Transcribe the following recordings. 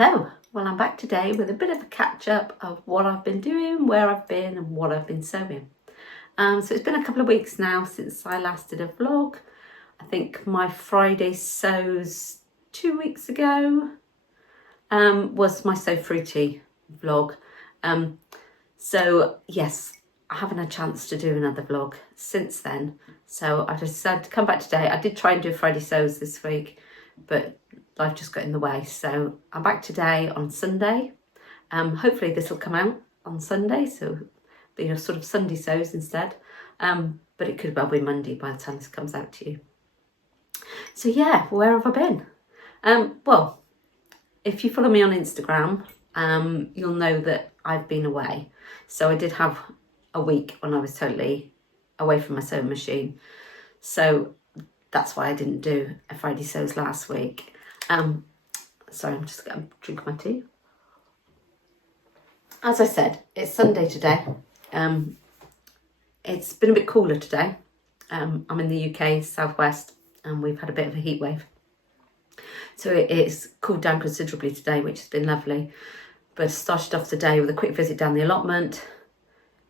Hello, well I'm back today with a bit of a catch up of what I've been doing, where I've been and what I've been sewing. So it's been a couple of weeks now since I last did a vlog. I think my Friday sews 2 weeks ago was my Sew Fruity vlog. So yes, I haven't had a chance to do another vlog since then. So I decided to come back today. I did try and do Friday sews this week, but life just got in the way. So I'm back today on Sunday. Hopefully this will come out on Sunday, so be a sort of Sunday sews instead. But it could well be Monday by the time this comes out to you. So yeah, where have I been? Well, if you follow me on Instagram, you'll know that I've been away. So I did have a week when I was totally away from my sewing machine. So that's why I didn't do a Friday sews last week. Sorry, I'm just going to drink my tea. As I said, it's Sunday today. It's been a bit cooler today. I'm in the UK, southwest, and we've had a bit of a heat wave. So it's cooled down considerably today, which has been lovely. But I started off the day with a quick visit down the allotment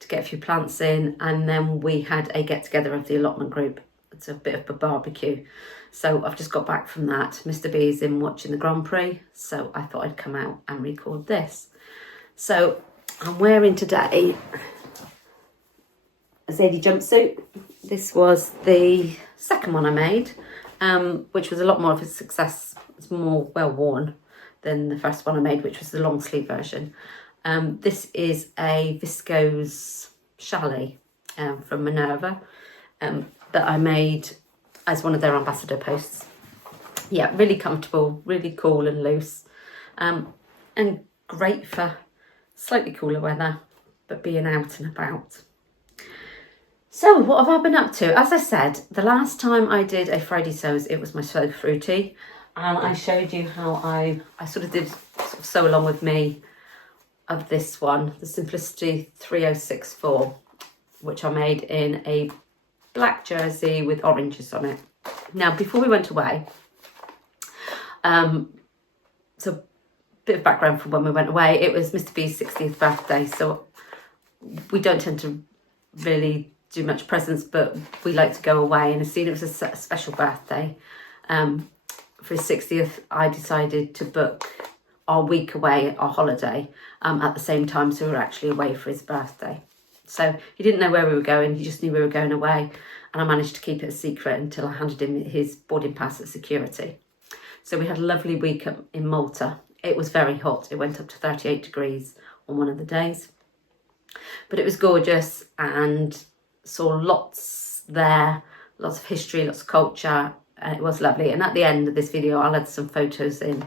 to get a few plants in, and then we had a get-together of the allotment group. It's a bit of a barbecue. So I've just got back from that. Mr. B is in watching the Grand Prix, so I thought I'd come out and record this. So I'm wearing today a Zadie jumpsuit. This was the second one I made, which was a lot more of a success. It's more well worn than the first one I made, which was the long sleeve version. This is a viscose chalet from Minerva that I made as one of their ambassador posts. Yeah, really comfortable, really cool and loose, and great for slightly cooler weather, but being out and about. So what have I been up to? As I said, the last time I did a Friday sews, it was my Sew Fruity, and I showed you how I sort of did sew along with me of this one, the Simplicity 3064, which I made in a black jersey with oranges on it. Now, before we went away, so a bit of background from when we went away, it was Mr. B's 60th birthday, so we don't tend to really do much presents, but we like to go away, and as soon as it was a special birthday, for his 60th, I decided to book our week away, our holiday, at the same time, so we were actually away for his birthday. So he didn't know where we were going, he just knew we were going away, and I managed to keep it a secret until I handed him his boarding pass at security. So we had a lovely week in Malta. It was very hot, it went up to 38 degrees on one of the days. But it was gorgeous, and saw lots there, lots of history, lots of culture, and it was lovely. And at the end of this video, I'll add some photos in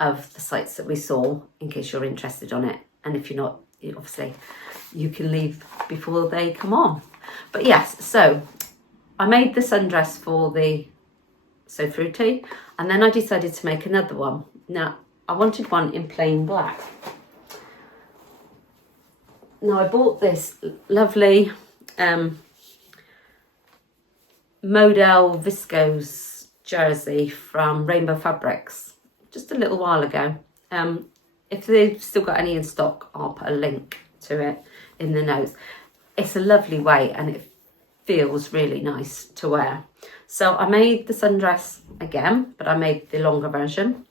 of the sites that we saw, in case you're interested on it. And if you're not, obviously, you can leave before they come on. But yes, so I made the sundress for the Sew Fruity, and then I decided to make another one. Now, I wanted one in plain black. Now, I bought this lovely modal viscose jersey from Rainbow Fabrics just a little while ago. If they've still got any in stock, I'll put a link to it in the notes. It's a lovely weight and it feels really nice to wear. So I made the sundress again, but I made the longer version.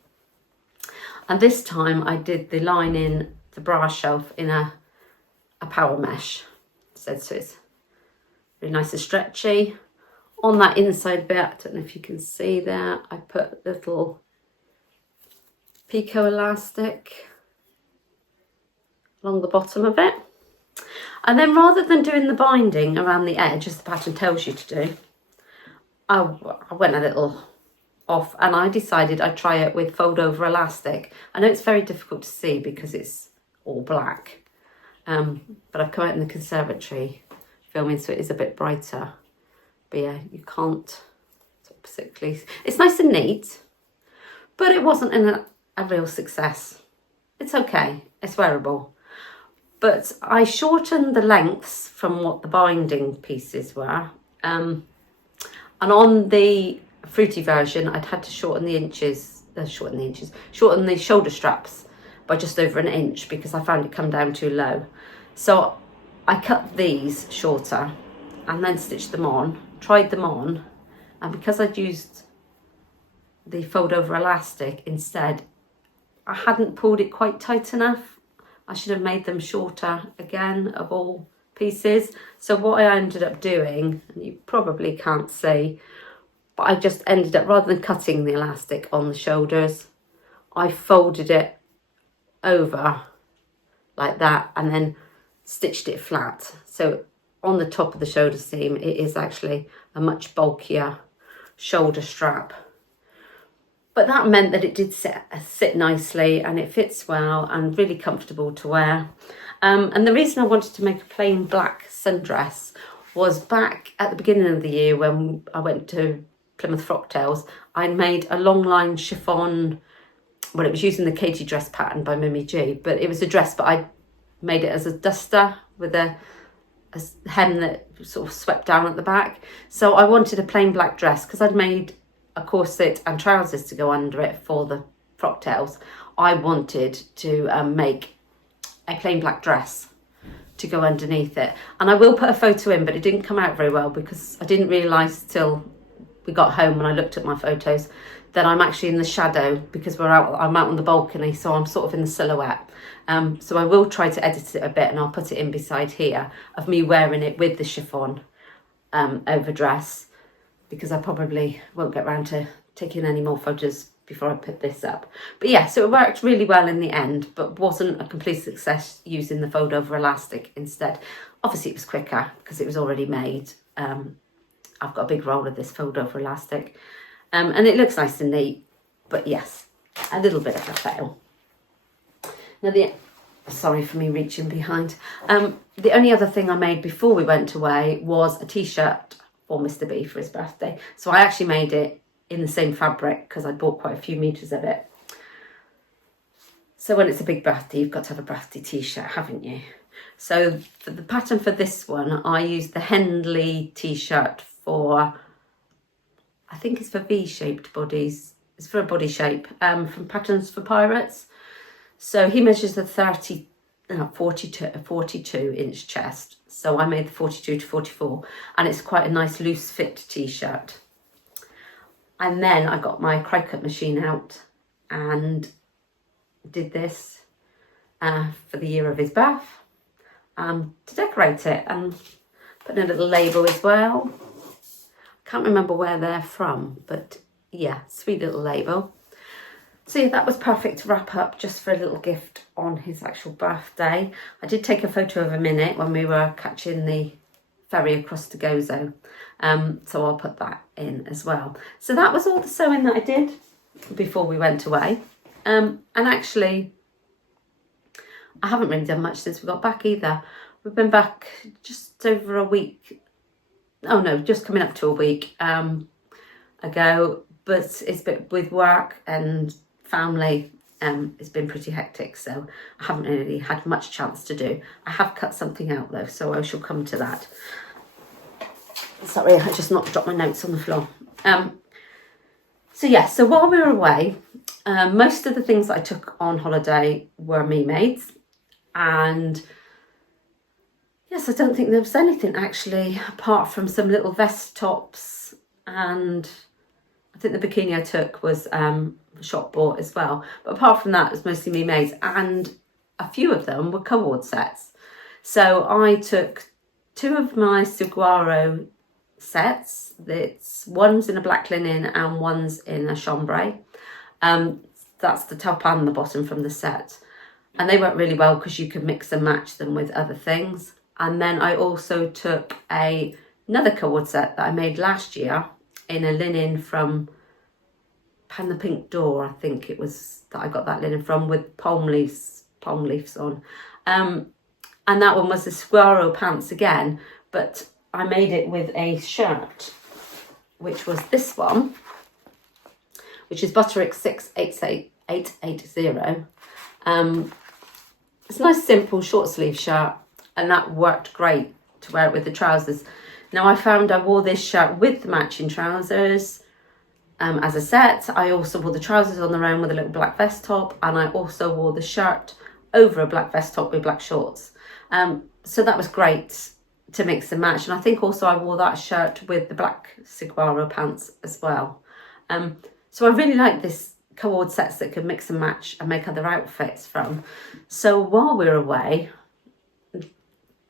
And this time I did the lining, the bra shelf in a power mesh. So it's really nice and stretchy. On that inside bit, I don't know if you can see there, I put a little pico elastic along the bottom of it. And then rather than doing the binding around the edge, as the pattern tells you to do, I went a little off and I decided I'd try it with fold over elastic. I know it's very difficult to see because it's all black, but I've come out in the conservatory filming, so it is a bit brighter. But yeah, you can't particularly, it's nice and neat, but it wasn't a real success. It's okay, it's wearable. But I shortened the lengths from what the binding pieces were. And on the Fruity version, I'd had to shorten the inches shorten the shoulder straps by just over an inch because I found it come down too low. So I cut these shorter and then stitched them on, tried them on, and because I'd used the fold over elastic instead, I hadn't pulled it quite tight enough. I should have made them shorter again of all pieces. So what I ended up doing, and you probably can't see, but I just ended up, rather than cutting the elastic on the shoulders, I folded it over like that and then stitched it flat. So on the top of the shoulder seam, it is actually a much bulkier shoulder strap. But that meant that it did sit nicely and it fits well and really comfortable to wear. And the reason I wanted to make a plain black sundress was back at the beginning of the year when I went to Plymouth Frocktails, I made a long line chiffon, well, it was using the Katie dress pattern by Mimi G, but it was a dress, but I made it as a duster with a hem that sort of swept down at the back. So I wanted a plain black dress because I'd made a corset and trousers to go under it for the Frocktails. I wanted to make a plain black dress to go underneath it. And I will put a photo in, but it didn't come out very well because I didn't realise till we got home when I looked at my photos that I'm actually in the shadow because I'm out on the balcony, so I'm sort of in the silhouette. So I will try to edit it a bit and I'll put it in beside here of me wearing it with the chiffon overdress, because I probably won't get around to taking any more photos before I put this up. But yeah, so it worked really well in the end, but wasn't a complete success using the fold over elastic instead. Obviously it was quicker because it was already made. I've got a big roll of this fold over elastic and it looks nice and neat, but yes, a little bit of a fail. Now sorry for me reaching behind. The only other thing I made before we went away was a t-shirt for Mr. B for his birthday. So I actually made it in the same fabric because I bought quite a few meters of it. So when it's a big birthday, you've got to have a birthday t-shirt, haven't you? So for the pattern for this one, I used the Henley t-shirt for, I think it's for V-shaped bodies. It's for a body shape from Patterns for Pirates. So he measures the 42 inch chest. So I made the 42 to 44 and it's quite a nice loose fit t-shirt. And then I got my cry cut machine out and did this for the year of his birth to decorate it and put in a little label as well. Can't remember where they're from, but yeah, sweet little label. So yeah, that was perfect to wrap up just for a little gift on his actual birthday. I did take a photo of him in it when we were catching the ferry across to Gozo. So I'll put that in as well. So that was all the sewing that I did before we went away. And actually, I haven't really done much since we got back either. We've been back just over a week. Oh no, just coming up to a week ago. But it's been with work and family, it's been pretty hectic, so I haven't really had much chance to do. I have cut something out though, so I shall come to that. Sorry, I just dropped my notes on the floor. So yeah, so while we were away, most of the things that I took on holiday were me made, and yes, I don't think there was anything actually apart from some little vest tops, and I think the bikini I took was shop bought as well. But apart from that, it was mostly me made, and a few of them were co-ords sets. So I took two of my saguaro sets. One's in a black linen and one's in a chambray. That's the top and the bottom from the set. And they work really well because you can mix and match them with other things. And then I also took another co-ord set that I made last year in a linen from Pan the Pink Door, I think it was that I got that linen from, with palm leaves on. And that one was the saguaro pants again, but I made it with a shirt, which was this one, which is Butterick 68880. It's a nice simple short sleeve shirt, and that worked great to wear it with the trousers. Now I found I wore this shirt with the matching trousers as a set. I also wore the trousers on their own with a little black vest top, and I also wore the shirt over a black vest top with black shorts. So that was great to mix and match. And I think also I wore that shirt with the black saguaro pants as well. So I really like this co-ord sets that can mix and match and make other outfits from. So while we were away,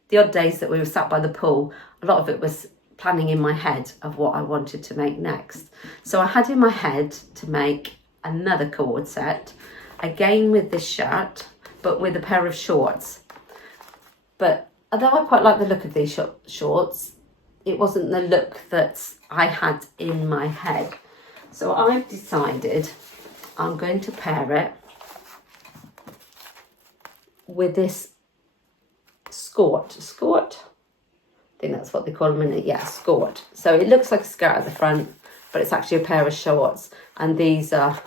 the odd days that we were sat by the pool, a lot of it was planning in my head of what I wanted to make next. So I had in my head to make another co-ord set, again with this shirt, but with a pair of shorts. But although I quite like the look of these shorts, it wasn't the look that I had in my head. So I've decided I'm going to pair it with this skirt. I think that's what they call them in it. Yeah, skirt. So it looks like a skirt at the front, but it's actually a pair of shorts. And these are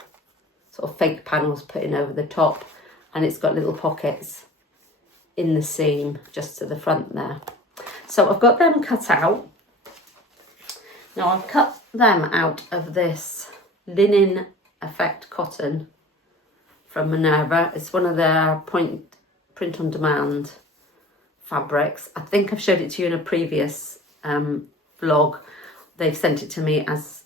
sort of fake panels put in over the top, and it's got little pockets in the seam just to the front there. So I've got them cut out. Now I've cut them out of this linen effect cotton from Minerva. It's one of their print on demand fabrics. I think I've showed it to you in a previous vlog. They've sent it to me as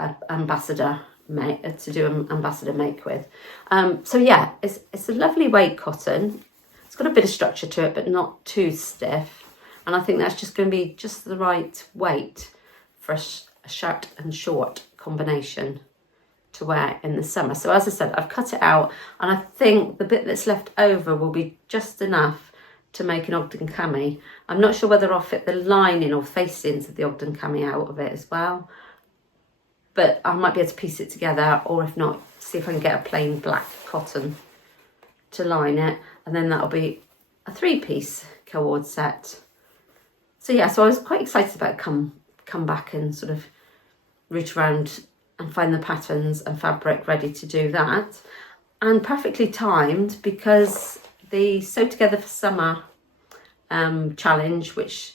an ambassador make, to do an ambassador make with. So yeah, it's a lovely weight cotton. It's got a bit of structure to it, but not too stiff. And I think that's just going to be just the right weight for a shirt and short combination to wear in the summer. So as I said, I've cut it out, and I think the bit that's left over will be just enough to make an Ogden cami. I'm not sure whether I'll fit the lining or facings of the Ogden cami out of it as well, but I might be able to piece it together, or if not, see if I can get a plain black cotton to line it, and then that'll be a 3-piece co-ord set. So yeah, so I was quite excited about come back and sort of root around and find the patterns and fabric ready to do that. And perfectly timed, because the Sew Together for Summer challenge, which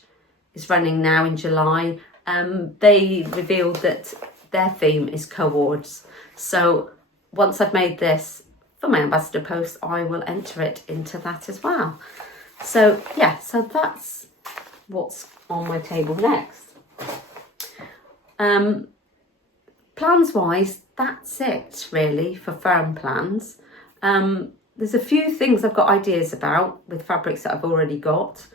is running now in July, they revealed that their theme is co-ords. So once I've made this for my ambassador post, I will enter it into that as well. So yeah, so that's what's on my table next. Plans wise, that's it really for firm plans. There's a few things I've got ideas about with fabrics that I've already got,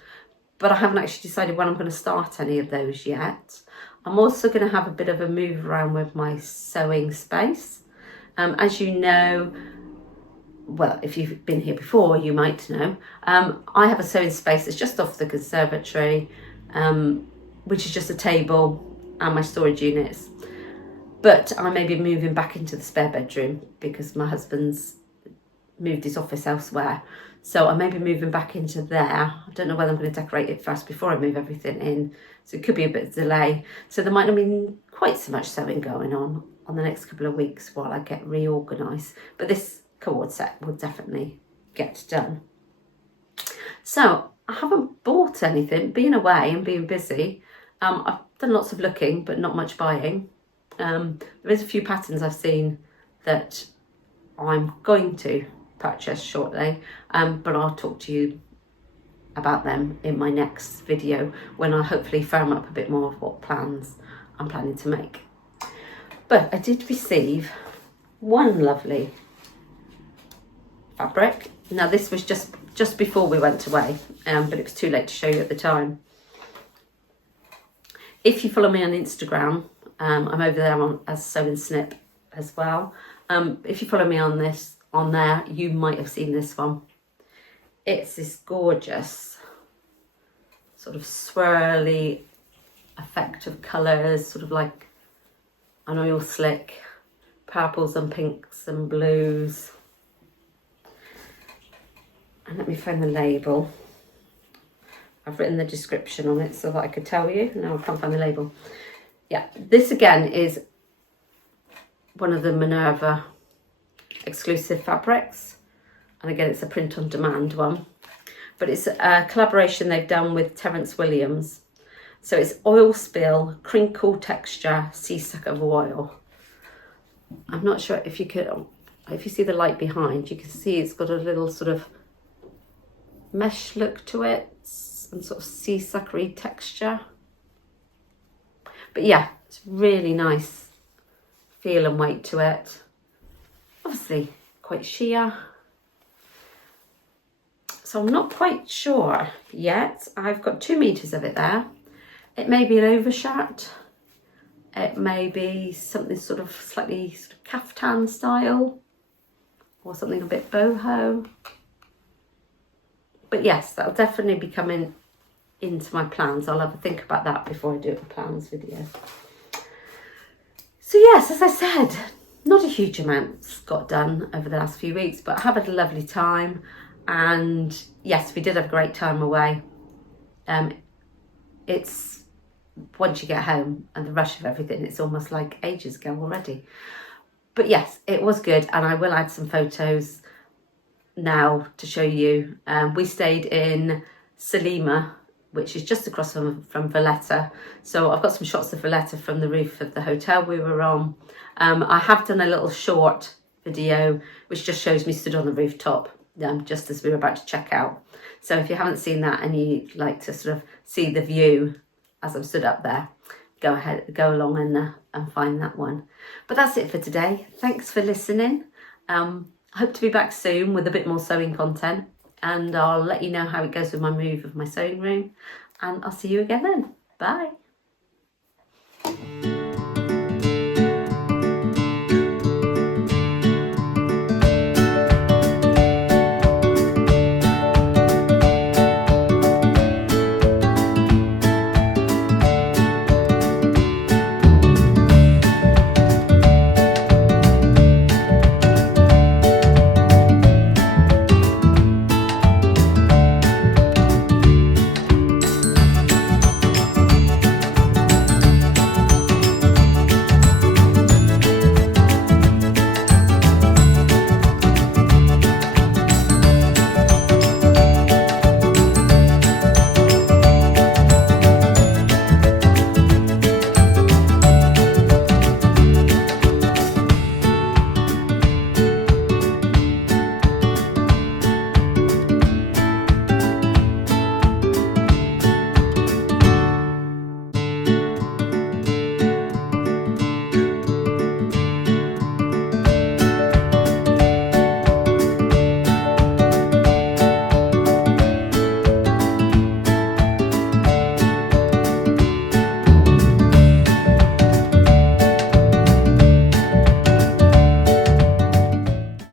but I haven't actually decided when I'm going to start any of those yet. I'm also going to have a bit of a move around with my sewing space. As you know, well, if you've been here before, you might know, I have a sewing space that's just off the conservatory, which is just a table and my storage units. But I may be moving back into the spare bedroom because my husband's moved his office elsewhere. So I may be moving back into there. I don't know whether I'm going to decorate it first before I move everything in. So it could be a bit of delay. So there might not be quite so much sewing going on the next couple of weeks while I get reorganised. But this co-ord set will definitely get done. So I haven't bought anything, being away and being busy. I've done lots of looking, but not much buying. There is a few patterns I've seen that I'm going to purchase shortly, but I'll talk to you about them in my next video when I hopefully firm up a bit more of what plans I'm planning to make. But I did receive one lovely fabric. Now this was just before we went away, but it was too late to show you at the time. If you follow me on Instagram, I'm over there as Sew&Snip as well. If you follow me on there, you might have seen this one. It's this gorgeous sort of swirly effect of colours, sort of like an oil slick, purples and pinks and blues. And let me find the label. I've written the description on it so that I could tell you. Now I can't find the label. Yeah, this again is one of the Minerva exclusive fabrics. And again, it's a print on demand one. But it's a collaboration they've done with Terence Williams. So it's oil spill, crinkle texture, sea sucker of oil. I'm not sure if you see the light behind, you can see it's got a little sort of mesh look to it and sort of seesuckery texture. But yeah, it's really nice feel and weight to it. Obviously quite sheer. So I'm not quite sure yet. I've got 2 meters of it there. It may be an overshirt. It may be something sort of slightly sort of caftan style or something a bit boho. But yes, that'll definitely be coming into my plans. I'll have a think about that before I do a plans video. So yes, as I said, not a huge amount's got done over the last few weeks, but I have had a lovely time. And yes, we did have a great time away. It's once you get home and the rush of everything, it's almost like ages ago already. But yes, it was good, and I will add some photos now to show you. We stayed in Salima, which is just across from Valletta. So I've got some shots of Valletta from the roof of the hotel we were on. I have done a little short video which just shows me stood on the rooftop just as we were about to check out. So if you haven't seen that and you'd like to sort of see the view as I'm stood up there, go ahead, go along and find that one. But that's it for today. Thanks for listening. I hope to be back soon with a bit more sewing content, and I'll let you know how it goes with my move of my sewing room, and I'll see you again then. Bye.